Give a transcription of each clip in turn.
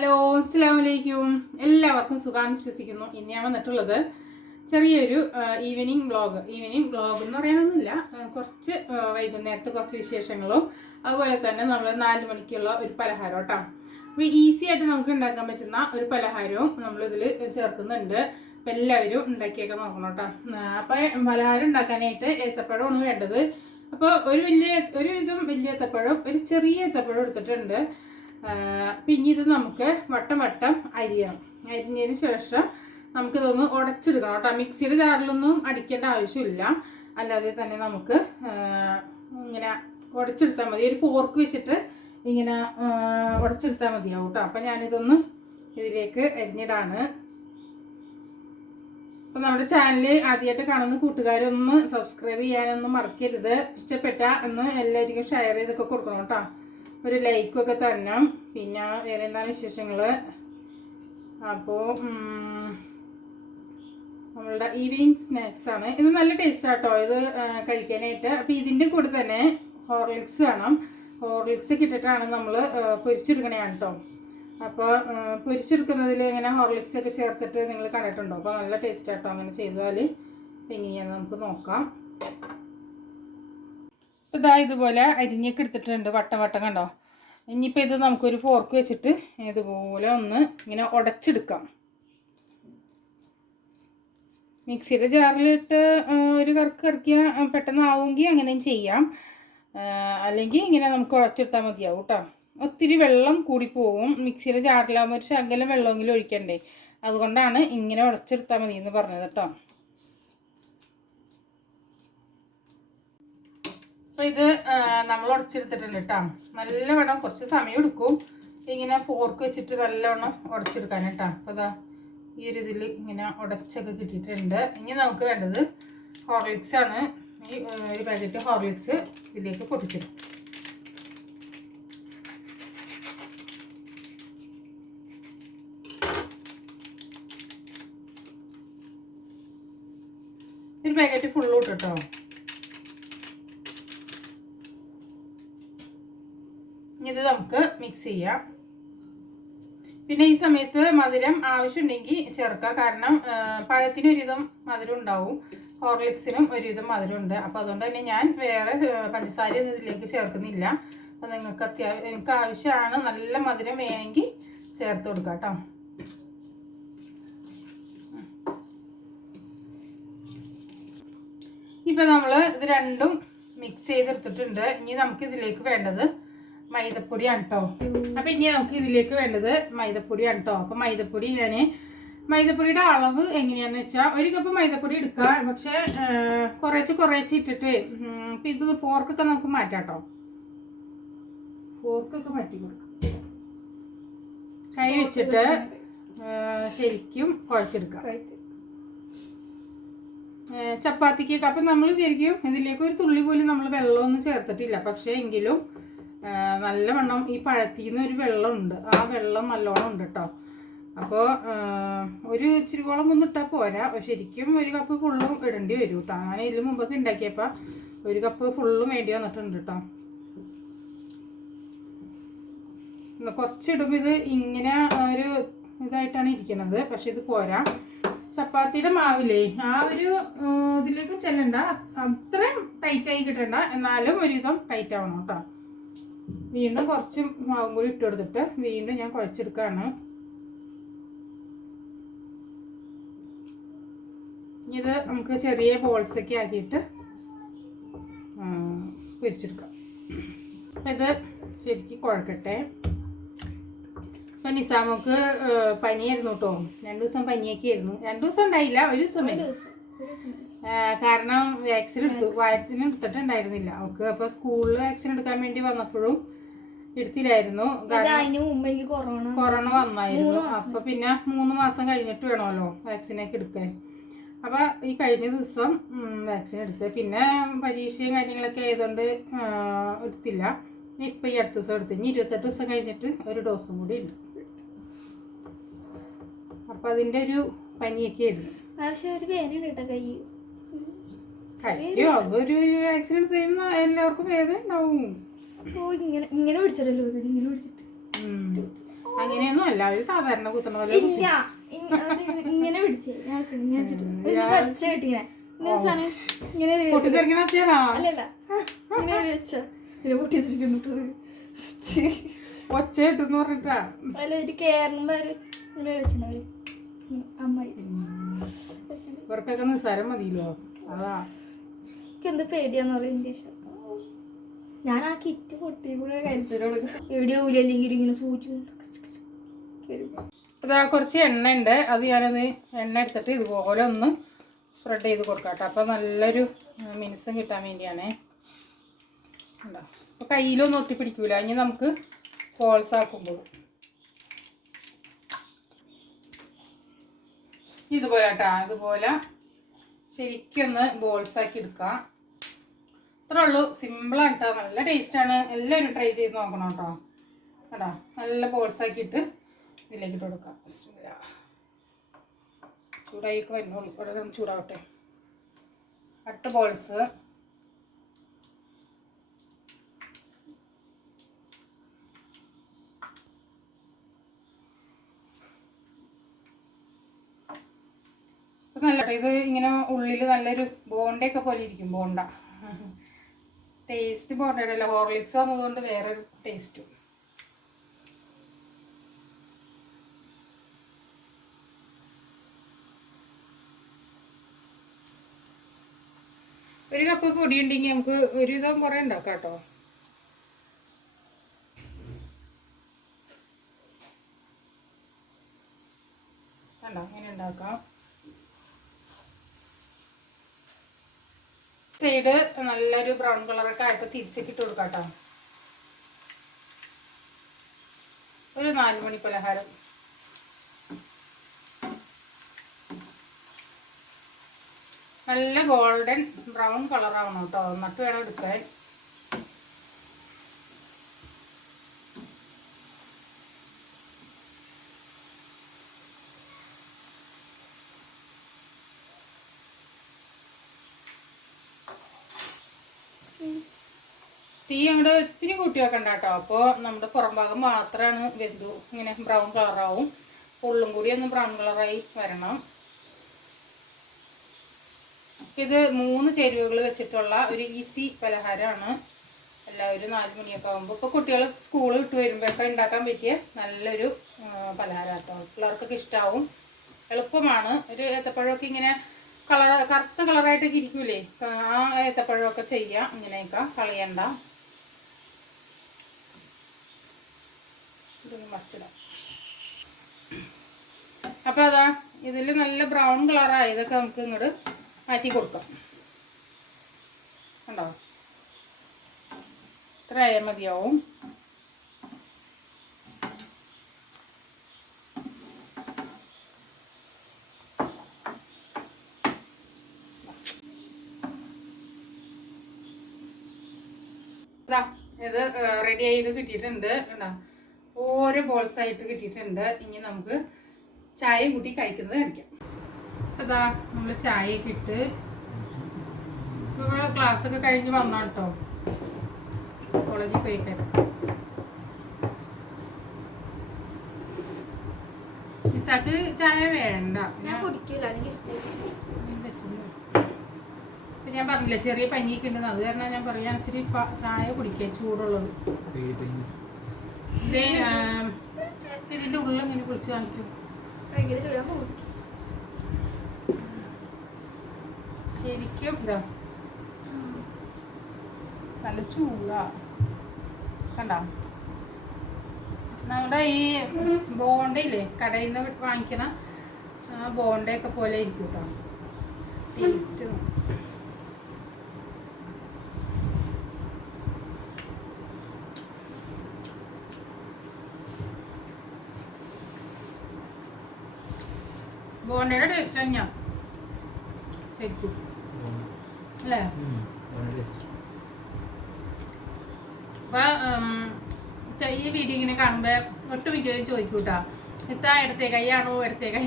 Hello അസ്സലാമലൈക്കും. എല്ലാവർക്കും സുഖാണ് വിശ്വസിക്കുന്നു. ഇനി ഞാൻ വന്നിട്ടുള്ളത് ചെറിയൊരു ഈവനിങ് വ്ളോഗ് എന്ന് പറയാനൊന്നുമില്ല, കുറച്ച് വൈകുന്നേരത്തെ കുറച്ച് വിശേഷങ്ങളും അതുപോലെ തന്നെ നമ്മൾ 4 മണിക്കുള്ള ഒരു പലഹാരം കേട്ടോ. അപ്പോൾ ഈസി ആയിട്ട് നമുക്ക് ഉണ്ടാക്കാൻ പറ്റുന്ന ഒരു പലഹാരവും നമ്മളിതിൽ ചേർക്കുന്നുണ്ട്. അപ്പം എല്ലാവരും ഉണ്ടാക്കിയൊക്കെ നോക്കണം കേട്ടോ. അപ്പം പലഹാരം ഉണ്ടാക്കാനായിട്ട് ഏത്തപ്പഴമാണ് വേണ്ടത്. അപ്പോൾ ഒരു വലിയ ഏത്തപ്പഴം, ഒരു ചെറിയ ഏത്തപ്പഴം എടുത്തിട്ടുണ്ട്. പിന്നെ ഇത് നമുക്ക് വട്ടം അരിഞ്ഞതിന് ശേഷം നമുക്കിതൊന്ന് ഉടച്ചെടുക്കണം കേട്ടോ. മിക്സിയുടെ ജാറിലൊന്നും അടിക്കേണ്ട ആവശ്യമില്ല, അല്ലാതെ തന്നെ നമുക്ക് ഇങ്ങനെ ഉടച്ചെടുത്താൽ മതി. ഒരു ഫോർക്ക് വെച്ചിട്ട് ഇങ്ങനെ ഉടച്ചെടുത്താൽ മതിയാവും കേട്ടോ. അപ്പം ഞാനിതൊന്ന് ഇതിലേക്ക് അരിഞ്ഞിടാണ്. അപ്പം നമ്മുടെ ചാനൽ ആദ്യമായിട്ട് കാണുന്ന കൂട്ടുകാരൊന്ന് സബ്സ്ക്രൈബ് ചെയ്യാനൊന്നും മറക്കരുത്. ഇഷ്ടപ്പെട്ട ഒന്ന് എല്ലാവർക്കും ഷെയർ ചെയ്തൊക്കെ കൊടുക്കണം കേട്ടോ. ഒരു ലൈക്കൊക്കെ തന്നെ. പിന്നെ വേറെ എന്താണ് വിശേഷങ്ങൾ? അപ്പോൾ നമ്മളുടെ ഈവനിങ് സ്നാക്സാണ് ഇത്. നല്ല ടേസ്റ്റാട്ടോ ഇത് കഴിക്കാനായിട്ട്. അപ്പോൾ ഇതിൻ്റെ കൂടെ തന്നെ ഹോർലിക്സ് വേണം. ഹോർലിക്സ് ഇട്ടിട്ടാണ് നമ്മൾ പൊരിച്ചെടുക്കണതാണ് കേട്ടോ. അപ്പോൾ പൊരിച്ചെടുക്കുന്നതിൽ ഇങ്ങനെ ഹോർലിക്സ് ഒക്കെ ചേർത്തിട്ട് നിങ്ങൾ കണ്ടിട്ടുണ്ടോ? അപ്പോൾ നല്ല ടേസ്റ്റാട്ടോ അങ്ങനെ ചെയ്താൽ. എങ്ങനെയാണെന്ന് നമുക്ക് നോക്കാം. അപ്പോൾ ഇതാ ഇതുപോലെ അരിഞ്ഞൊക്കെ എടുത്തിട്ടുണ്ട്, വട്ടം കണ്ടോ. ഇനിയിപ്പോൾ ഇത് നമുക്കൊരു ഫോർക്ക് വെച്ചിട്ട് ഇതുപോലെ ഒന്ന് ഇങ്ങനെ ഉടച്ചെടുക്കാം. മിക്സിയുടെ ജാറിലിട്ട് ഒരു കറക്കിയാൽ പെട്ടെന്ന് ആവുമെങ്കിൽ അങ്ങനെയും ചെയ്യാം, അല്ലെങ്കിൽ ഇങ്ങനെ നമുക്ക് ഉടച്ചെടുത്താൽ മതിയാവും കേട്ടോ. ഒത്തിരി വെള്ളം കൂടിപ്പോവും. മിക്സിയുടെ ജാറിലാകുമ്പോൾ ഒരു ശകലം വെള്ളമെങ്കിലും ഒഴിക്കണ്ടേ, അതുകൊണ്ടാണ് ഇങ്ങനെ ഉടച്ചെടുത്താൽ മതി എന്ന് പറഞ്ഞത് കേട്ടോ. അപ്പോൾ ഇത് നമ്മൾ ഉടച്ചെടുത്തിട്ടുണ്ട് കേട്ടോ. നല്ലവണ്ണം കുറച്ച് സമയം എടുക്കും ഇങ്ങനെ ഫോർക്ക് വെച്ചിട്ട് നല്ലവണ്ണം ഉടച്ചെടുക്കാൻ കേട്ടോ. അപ്പോൾ അതാ ഈ ഒരു ഇതിൽ ഇങ്ങനെ ഉടച്ചൊക്കെ കിട്ടിയിട്ടുണ്ട്. ഇനി നമുക്ക് വേണ്ടത് ഹോർലിക്സ് ആണ്. ഈ ഒരു പാക്കറ്റ് ഹോർലിക്സ് ഇതിലേക്ക് പൊട്ടിച്ചിടും. ഒരു പാക്കറ്റ് ഫുള്ള് ഇട്ടോ. ഇത് നമുക്ക് മിക്സ് ചെയ്യാം. പിന്നെ ഈ സമയത്ത് മധുരം ആവശ്യമുണ്ടെങ്കിൽ ചേർക്കാം, കാരണം പഴത്തിന് ഒരുവിധം മധുരം ഉണ്ടാവും, ഹോർലിക്സിനും ഒരുവിധം മധുരം ഉണ്ട്. അപ്പോൾ അതുകൊണ്ട് തന്നെ ഞാൻ വേറെ പഞ്ചസാര ഒന്നും ഇതിലേക്ക് ചേർക്കുന്നില്ല. അപ്പോൾ നിങ്ങൾക്ക് എനിക്ക് ആവശ്യമാണ്, നല്ല മധുരം വേണമെങ്കിൽ ചേർത്ത് കൊടുക്കാം കേട്ടോ. ഇപ്പം നമ്മൾ ഇത് രണ്ടും മിക്സ് ചെയ്തെടുത്തിട്ടുണ്ട്. ഇനി നമുക്ക് ഇതിലേക്ക് വേണ്ടത് മൈദപ്പൊടിയാണ് കേട്ടോ. അപ്പം ഇനി നമുക്ക് ഇതിലേക്ക് വേണ്ടത് മൈദപ്പൊടിയാണ് കേട്ടോ. അപ്പം മൈദപ്പൊടിയുടെ അളവ് എങ്ങനെയാണെന്ന് വെച്ചാൽ 1 കപ്പ് മൈദപ്പൊടി എടുക്കുക. പക്ഷേ കുറേശ്ശെ ഇട്ടിട്ട് ഇപ്പം ഇത് ഫോർക്കൊക്കെ നമുക്ക് മാറ്റാം കേട്ടോ. ഫോർക്കൊക്കെ മാറ്റി കൊടുക്കാം. കൈ വെച്ചിട്ട് ശരിക്കും കുഴച്ചെടുക്കാം ചപ്പാത്തിക്കൊക്കെ. അപ്പം നമ്മൾ ശരിക്കും ഇതിലേക്ക് ഒരു തുള്ളി പോലും നമ്മൾ വെള്ളമൊന്നും ചേർത്തിട്ടില്ല. പക്ഷേ എങ്കിലും നല്ലവണ്ണം ഈ പഴത്തിന്ന് ഒരു വെള്ളമുണ്ട്, ആ വെള്ളം നല്ലോണം ഉണ്ട് കേട്ടോ. അപ്പോൾ ഒരു ഇച്ചിരിക്കോളം ഒന്നും ഇട്ടാൽ പോരാ, ശരിക്കും 1 കപ്പ് ഫുള്ളും ഇടേണ്ടി വരും കേട്ടോ. അങ്ങനെ ഇതിന് മുമ്പൊക്കെ ഉണ്ടാക്കിയപ്പോൾ 1 കപ്പ് ഫുള്ളും വേണ്ടി വന്നിട്ടുണ്ട് കേട്ടോ. കുറച്ചിടുമ്പോൾ ഇത് ഇങ്ങനെ ഒരു ഇതായിട്ടാണ് ഇരിക്കുന്നത്, പക്ഷെ ഇത് പോരാ. ചപ്പാത്തിയുടെ മാവില്ലേ ആ ഒരു ഇതിലേക്ക് ചെല്ലണ്ട, അത്രയും ടൈറ്റായി കിട്ടണ്ട, എന്നാലും ഒരുവിധം ടൈറ്റ് ആവണം കേട്ടോ. വീണ്ടും കുറച്ച് മാവും കൂടി ഇട്ട് കൊടുത്തിട്ട് വീണ്ടും ഞാൻ കുഴച്ചെടുക്കുകയാണ്. ഇത് നമുക്ക് ചെറിയ ബോൾസൊക്കെ ആക്കിയിട്ട് പൊരിച്ചെടുക്കാം. അപ്പം ഇത് ശരിക്കും കുഴക്കട്ടെ. ഇപ്പം നിസാമക്ക് പനിയായിരുന്നു കേട്ടോ. 2 ദിവസം പനിയൊക്കെ ആയിരുന്നു. 2 ദിവസം ഉണ്ടായില്ല, 1 ദിവസം. കാരണം വാക്സിൻ എടുത്തിട്ടുണ്ടായിരുന്നില്ല അവൾക്ക്. അപ്പോൾ സ്കൂളിൽ വാക്സിൻ എടുക്കാൻ വേണ്ടി വന്നപ്പോഴും എടുത്തില്ലായിരുന്നു, കൊറോണ വന്നായിരുന്നു. അപ്പൊ പിന്നെ 3 മാസം കഴിഞ്ഞിട്ട് വേണമല്ലോ വാക്സിനൊക്കെ എടുക്കാൻ. അപ്പൊ ഈ കഴിഞ്ഞ ദിവസം വാക്സിൻ എടുത്ത്, പിന്നെ പരീക്ഷയും കാര്യങ്ങളൊക്കെ ആയതുകൊണ്ട് എടുത്തില്ല. ഇപ്പൊ ഈ അടുത്ത ദിവസം എടുത്ത്. ഇനി 28 ദിവസം കഴിഞ്ഞിട്ട് ഒരു ഡോസും കൂടി ഉണ്ട്. അപ്പൊ അതിന്റെ ഒരു പനിയൊക്കെ ആയിരുന്നു. കഴിക്കോ ഒരു വാക്സിൻ എടുത്ത് കഴിയുമ്പോൾ എല്ലാവർക്കും വേദന ഉണ്ടാവും. അങ്ങനെയൊന്നും അല്ല, അത് സാധാരണ കുത്തണ പോലെ ഇങ്ങനെ പിടിച്ചേ പൊട്ടിത്തെറിക്കണ വെച്ചാ അല്ലല്ല ഒച്ച ഇട്ടെന്ന് പറഞ്ഞിട്ടാ അല്ല ഒരു കേരളം അമ്മായി ഇവർക്കൊക്കെ നിസ്സാരം മതിയല്ലോ. അതാ എന്ത് പേടിയാന്ന് പറയും ഇംഗ്ലീഷ്. ഞാൻ ആ കിറ്റ് പൊട്ടി കൂടെ കരിച്ചോട് എവിടെയോ അല്ലെങ്കിൽ ഇങ്ങനെ സൂചി. അതാ കുറച്ച് എണ്ണ ഉണ്ട്, അത് ഞാനത് എണ്ണ എടുത്തിട്ട് ഇതുപോലെ ഒന്ന് സ്പ്രെഡ് ചെയ്ത് കൊടുക്കാം കേട്ടോ. അപ്പം നല്ലൊരു മിനുസം കിട്ടാൻ വേണ്ടിയാണേ. ഉണ്ടോ? അപ്പോൾ കയ്യിലൊന്നും ഒട്ടിപ്പിടിക്കൂല. ഇനി നമുക്ക് ബോൾസ് ആക്കുമ്പോൾ ഇതുപോലെ കേട്ടോ, ഇതുപോലെ ശരിക്കൊന്ന് ബോൾസ് ആക്കി എടുക്കാം. അത്രേ ഉള്ളൂ, സിമ്പിളാണ് കേട്ടോ. നല്ല ടേസ്റ്റാണ്, എല്ലാവരും ട്രൈ ചെയ്ത് നോക്കണം കേട്ടോ. കേട്ടോ, നല്ല ബോൾസ് ആക്കിയിട്ട് ഇതിലേക്ക് ഇട്ട് കൊടുക്കാം. ചൂടായിക്ക് വരുന്നുള്ളൂ, ഇവിടെ ഒന്ന് ചൂടാവട്ടെ. അടുത്ത ബോൾസ് നല്ല, ഇത് ഇങ്ങനെ ഉള്ളിൽ നല്ലൊരു ബോണ്ടയൊക്കെ പോലെ ഇരിക്കും. ബോണ്ട ടേസ്റ്റ് ബോണ്ടയുടെ അല്ല, ഹോർലിക്സ് വന്നതുകൊണ്ട് വേറൊരു ടേസ്റ്റും. ഒരു കപ്പ് പൊടി ഉണ്ടെങ്കിൽ നമുക്ക് ഒരു വിധം കുറേ ഉണ്ടാക്കാം കേട്ടോ. കണ്ടോ, അങ്ങനെ ഉണ്ടാക്കാം. സൈഡ് നല്ലൊരു ബ്രൗൺ കളറൊക്കെ ആയപ്പോൾ തിരിച്ചിട്ട് കൊടുക്കാം കേട്ടോ. ഒരു 4 മണി പലഹാരം. നല്ല ഗോൾഡൻ ബ്രൗൺ കളറാവണം കേട്ടോ, എന്നിട്ട് വേണം എടുക്കാൻ. തീ അങ്ങോട്ട് ഒത്തിരി കൂട്ടി വെക്കണ്ട കേട്ടോ. അപ്പോൾ നമ്മുടെ പുറം ഭാഗം മാത്രമാണ് വെന്തു ഇങ്ങനെ ബ്രൗൺ കളറാവും. ഉള്ളും കൂടി ഒന്ന് ബ്രൗൺ കളറായി വരണം. ഇത് 3 ചേരുവകൾ വെച്ചിട്ടുള്ള ഒരു ഈസി പലഹാരമാണ്. എല്ലാവരും 4 മണിയൊക്കെ ആകുമ്പോൾ, ഇപ്പോൾ കുട്ടികൾ സ്കൂൾ വിട്ട് വരുമ്പോഴൊക്കെ ഉണ്ടാക്കാൻ പറ്റിയ നല്ലൊരു പലഹാരം കേട്ടോ. പിള്ളേർക്കൊക്കെ ഇഷ്ടമാവും, എളുപ്പമാണ്. ഒരു ഏത്തപ്പഴമൊക്കെ ഇങ്ങനെ കറുത്ത കളറായിട്ടൊക്കെ ഇരിക്കൂലേ, ആ ഏത്തപ്പഴമൊക്കെ ചെയ്യാം. ഇങ്ങനെയൊക്കെ കളയണ്ട. ഇതൊന്ന് മറിച്ചിടാം. അപ്പോൾ അതാ ഇതിൽ നല്ല ബ്രൗൺ കളറായതൊക്കെ നമുക്ക് ഇങ്ങോട്ട് മാറ്റി കൊടുക്കാം. കണ്ടോ, ഇത്ര ആയാൽ മതിയാവും. ഇത് റെഡി ആയത് കിട്ടിയിട്ടുണ്ട്. കണ്ടോ, ഓരോ ബോൾസ് ആയിട്ട് കിട്ടിയിട്ടുണ്ട്. ഇനി നമുക്ക് ചായ കൂട്ടി കഴിക്കുന്നത് കഴിക്കാം. അതാ നമ്മൾ ചായയൊക്കെ ഇട്ട് ക്ലാസ്സൊക്കെ കഴിഞ്ഞ് വന്നാ കേട്ടോ, കോളേജിൽ പോയിക്കാൻ. നിസാക്ക് ചായ വേണ്ട, ഞാൻ കുടിക്കില്ല, എനിക്ക് ഇഷ്ടമില്ല. ഞാൻ പറഞ്ഞില്ലേ ചെറിയ പനിയൊക്കെ ഉണ്ടെന്ന്, അത് കാരണം ഞാൻ പറയാൻ ഇച്ചിരി ചായ കുടിക്കുക ചൂടുള്ളത്. ഇതിന്റെ ഉള്ളിൽ ഇങ്ങനെ കുളിച്ച് കാണിക്കും. ശരിക്കും ഇതാ നല്ല ചൂടാ. കണ്ടോ, നമ്മുടെ ഈ ബോണ്ടയില്ലേ കടയിൽ നിന്ന് വാങ്ങിക്കണ ബോണ്ടയൊക്കെ പോലെ ഇരിക്കും കേട്ടോ ടേസ്റ്റ്. ബോണ്ടയുടെ ടേസ്റ്റ് തന്നെയാ ശരിക്കും അല്ലേ. അപ്പൊ ഈ വീഡിയോ ഇങ്ങനെ കാണുമ്പോ ഒട്ടുമിക്കവരും ചോദിക്കൂട്ടാ, ഇത്താ ഇടത്തെ കൈയാണോ ഇടത്തെ കൈ.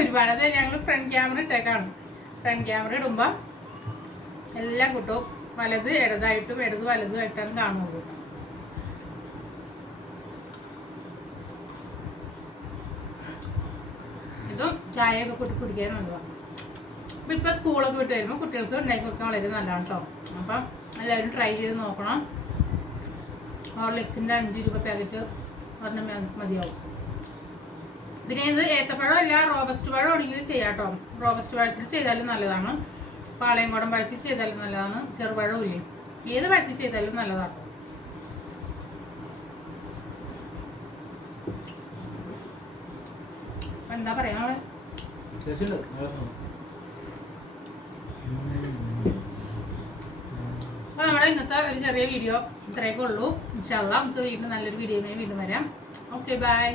ഒരുപാട് ഞങ്ങൾ ഫ്രണ്ട് ക്യാമറ ഇട്ടേക്കാണ്. ഫ്രണ്ട് ക്യാമറ ഇടുമ്പോ എല്ലാം കിട്ടും, വലത് ഇടതായിട്ടും ഇടത് വലതുമായിട്ടാണ് കാണുള്ളൂ. ചായയൊക്കെ കൂട്ടി കുടിക്കാൻ നല്ലതാണ്. അപ്പം ഇപ്പോൾ സ്കൂളൊക്കെ വിട്ട് വരുമ്പോൾ കുട്ടികൾക്ക് ഉണ്ടാക്കി കൊടുക്കാൻ വളരെ നല്ലതാണ് കേട്ടോ. അപ്പം എല്ലാവരും ട്രൈ ചെയ്ത് നോക്കണം. ഹോർലിക്സിൻ്റെ 5 രൂപ പാക്കറ്റ് ഒരെണ്ണം മതിയാവും. പിന്നെ ഇത് ഏത്തപ്പഴം അല്ല, റോബസ്റ്റ് പഴം ആണെങ്കിലും ചെയ്യാം കേട്ടോ. റോബസ്റ്റ് പഴത്തിൽ ചെയ്താലും നല്ലതാണ്, പാളയംകോടൻ പഴത്തിൽ ചെയ്താലും നല്ലതാണ്, ചെറുപഴവും ഇല്ലേ, ഏത് പഴത്തിൽ ചെയ്താലും നല്ലതാണ്. അപ്പം എന്താ പറയാ അപ്പോൾ നമ്മുടെ ഇന്നത്തെ ഒരു ചെറിയ വീഡിയോ ഇത്രയൊക്കെ ഉള്ളൂ. ഇൻഷാ അല്ലാഹ് നമുക്ക് വീണ്ടും നല്ലൊരു വീഡിയോയുമായി വീണ്ടും വരാം. Okay, by.